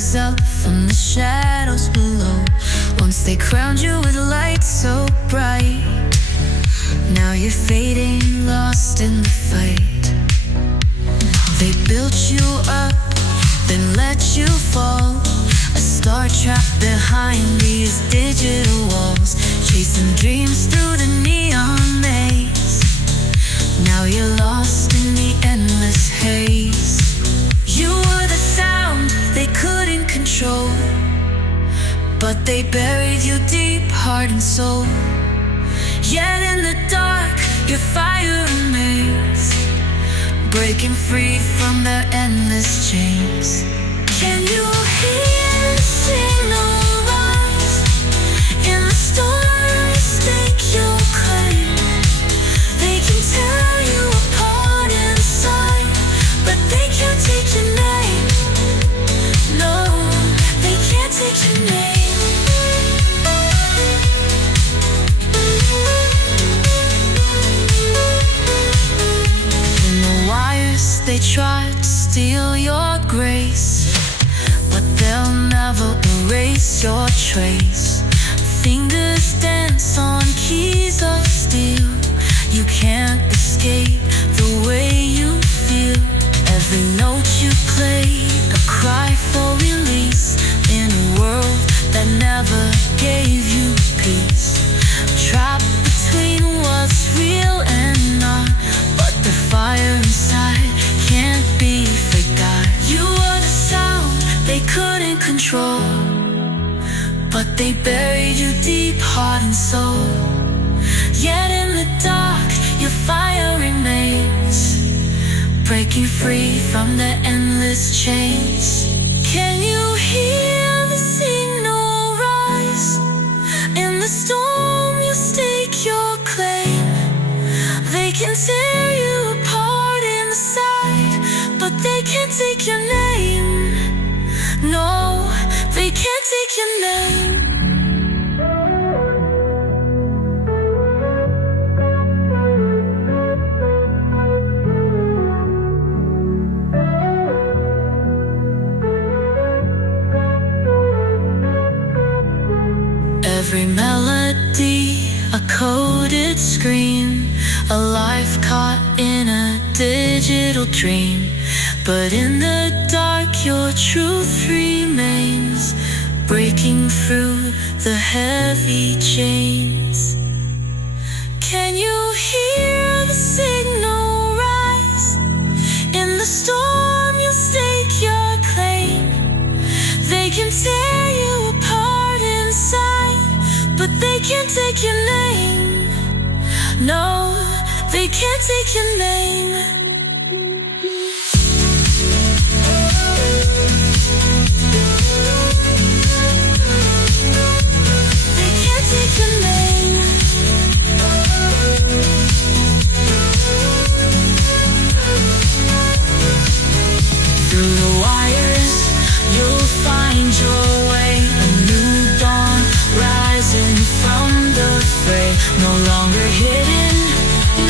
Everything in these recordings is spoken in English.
rise up from the shadows below. Once they crowned you with light so bright, now you're fading, lost in the fight. They built you up, then let you fall, a star trapped behind these digital walls, chasing dreams through the neon maze. Now you're lost in the endless haze. You were the sound they couldn't control, but they buried you deep, heart and soul. Yet in the dark, your fire remains, breaking free from their endless chains. Can you hear the signal rise? In the storm, stake your claim. They can tear you apart inside, but they can't take your name. No, they can't take your name. They try to steal your grace, but they'll never erase your trace. Fingers dance on keys of steel. You can't escape the way you feel. Every note you play, a cry for release, in a world that never gave you peace. Trapped between what's real and not, but the fire inside can't be forgot. You were the sound they couldn't control, but they buried you deep, heart and soul. Yet in the dark, your fire remains, breaking free from the endless chains. Can you hear the signal rise? In the storm, you stake your claim. They can tear you apart inside, but they can't take your name. No, they can't take your name. Every melody, a coded scream, a life caught in a digital dream. But in the dark, your truth remains, breaking through the heavy chains. Can you hear the signal rise? In the storm, you'll stake your claim. They can tear you apart inside, but they can't take your name. No, they can't take your name. They can't take your name. Through the wires, you'll find your way. A new dawn rising from the fray. No longer hidden,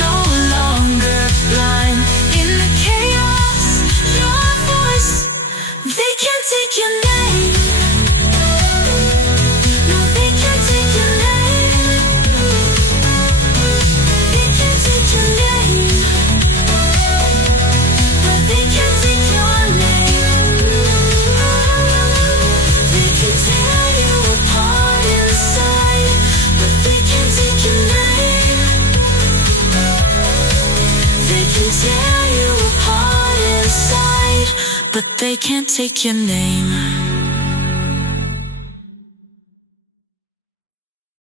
no longer blind. In the chaos, your voice, they can't take your name. No, they can't take your name. They can't take your name. No, they can't take your name. They can tear you apart inside, but they can't take your name. They can tear you apart inside, but they can't take your name.